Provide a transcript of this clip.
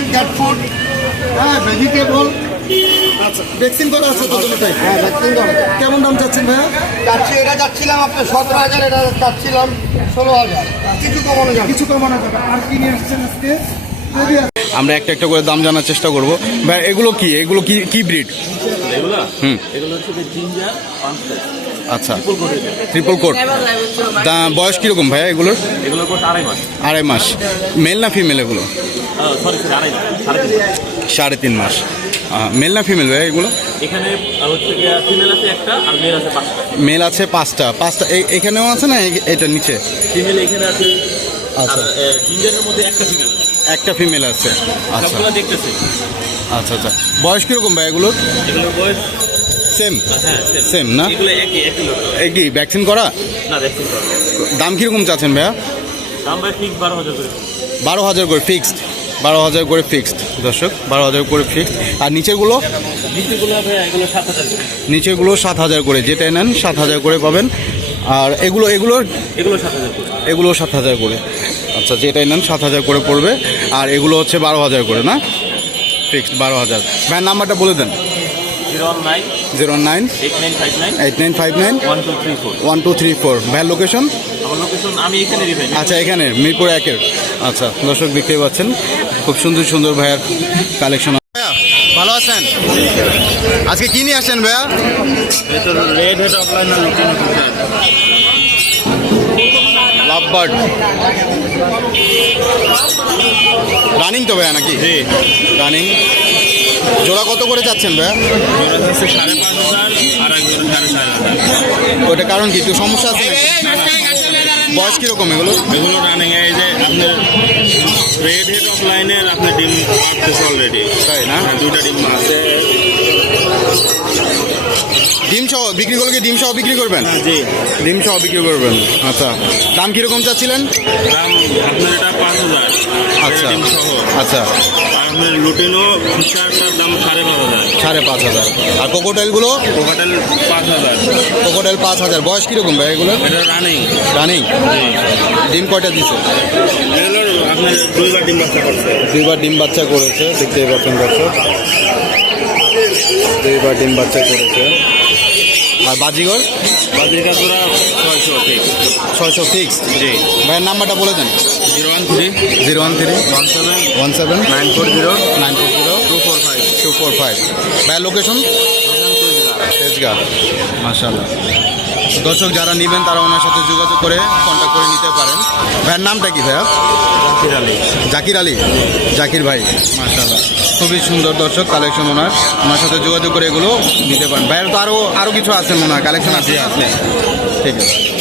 Chicken, cat food, হ্যাঁ, vegetable. আচ্ছা, vaccine করা আছে তো দুটোটাই? হ্যাঁ, ভ্যাকসিন করা। কেমন দাম চাচ্ছেন ভাইয়া? এটা যাচ্ছিলাম আপনার 17,000, এটা যাচ্ছিলাম 16,000। কিছু কমানো যাবে। কিছু কমানো যাবে। আর কি নিয়ে আসছেন আজকে? আমরা একটা একটা করে দাম জানার চেষ্টা করবো। ভাই এগুলো কি কি ব্রিড? এগুলো হচ্ছে জিঞ্জার পাঁচটা। আচ্ছা, ট্রিপল কোট। বয়স কিরকম ভাইয়া এগুলোর? এগুলোর কোট 2.5 মাস। 2.5 মাস। মেল না ফিমেল এগুলো? সরি 3.5 মাস। মেল না ফিমেল ভাইয়া এগুলো? এখানে হচ্ছে ফিমেল আছে একটা আর মেল আছে 5টা। মেল আছে 5টা। এখানেও আছে না এটা নিচে? ফিমেল এখানে আছে। আচ্ছা, জিঞ্জারের মধ্যে একটা ফিমেল আছে। একটা ফিমেল আছে। আচ্ছা সবগুলো দেখতেছি। আচ্ছা আচ্ছা, বয়স কিরকম ভাই এগুলোর? এগুলোর বয়স সেম? হ্যাঁ সেম না? এগুলো একই লোক। কি ভ্যাকসিন করা? না, ভ্যাকসিন করা। দাম কিরকম চাচ্ছেন ভাইয়া? দাম ভাই ফিক্স 12,000 করে। 12,000 করে ফিক্সড? 12,000 করে ফিক্সড দর্শক, 12,000 করে ফিক্সড। আর নিচেরগুলো? নিচেগুলো ভাই এগুলো 7,000 করে। নিচেরগুলো 7,000 করে, যেটাই নেন 7,000 করে পাবেন। আর এগুলো 7,000 করে। এগুলো 7,000 করে। আচ্ছা, যেটাই নেন 7,000 করে পড়বে। আর এগুলো হচ্ছে 12,000 করে না? ফিক্সড 12,000। ভাইয়ের নাম্বারটা বলে দেন। 09 09 8959 8959 1234। 1234। ভাইয়ের লোকেশন? আমার লোকেশন আমি এখানে রিভাই। আচ্ছা, এখানে মিরপুর 1-এর। আচ্ছা দর্শক, দেখতেই পাচ্ছেন খুব সুন্দর সুন্দর ভাইয়ার কালেকশন। ভাইয়া ভালো আছেন? আজকে কি নিয়ে আসছেন ভাইয়া? এটা red head offline are looking lovebird running তো ভাইয়া নাকি? জি, রানিং। জোড়া কত করে চাচ্ছেন ভাইয়া? জোড়া হচ্ছে 5,500 আর এক জোড়া 4,500। ওইটা কারণ কি, একটু সমস্যা আছে নাকি? বয়স কিরকম এগুলো? এগুলো রানিং এই যে আপনার রেড হেড অফলাইনের আপনার ডিম আসতেছে অলরেডি। তাই না? দুটা ডিম আছে। ডিম সহ বিক্রি করলে কি ডিম সহ বিক্রি করবেন? জি, ডিম সহ বিক্রি করবেন। আচ্ছা, দাম কিরকম চাচ্ছিলেন? দাম আপনার এটা 5,000। আচ্ছা ডিম সহ। আচ্ছা, আর আপনার লুটিনো ফিচারটার দাম 5,500। 5,500। আর কোকোটাইলগুলো? কোকাটেল 5,000। কোকোটাইল 5,000। বয়স কিরকম ভাই এগুলো? এটা রানিং। রানিং। ডিম কয়টা দিছে? এগুলোর আপনার 2বার ডিম বাচ্চা করছে। 2বার ডিম বাচ্চা করেছে, দেখতেই পাচ্ছেন দর্শক, 2বার ডিম বাচ্চা করেছে। আর বাজিগর? বাজিকা জোড়া 600 ঠিক। 600 ফিক্স। জি। ভাইয়ের নাম্বারটা বলে দেন। 013 013 17 940 940 245। 245। ভাইয়ের লোকেশন? তেজগাঁ। মাশাআল্লাহ। দর্শক যারা নেবেন তারা ওনার সাথে যোগাযোগ করে কন্ট্যাক্ট করে নিতে পারেন। ভাইয়ের নামটা কি ভাইয়া? জাকির আলী। জাকির আলী। জাকির ভাই, মাশাআল্লাহ, খুবই সুন্দর দর্শক কালেকশন ওনার সাথে যোগাযোগ করে এগুলো নিতে পারেন। ভাইয়ের তো আরও কিছু আছে মনে হয়, কালেকশন আছে? ঠিক আছে।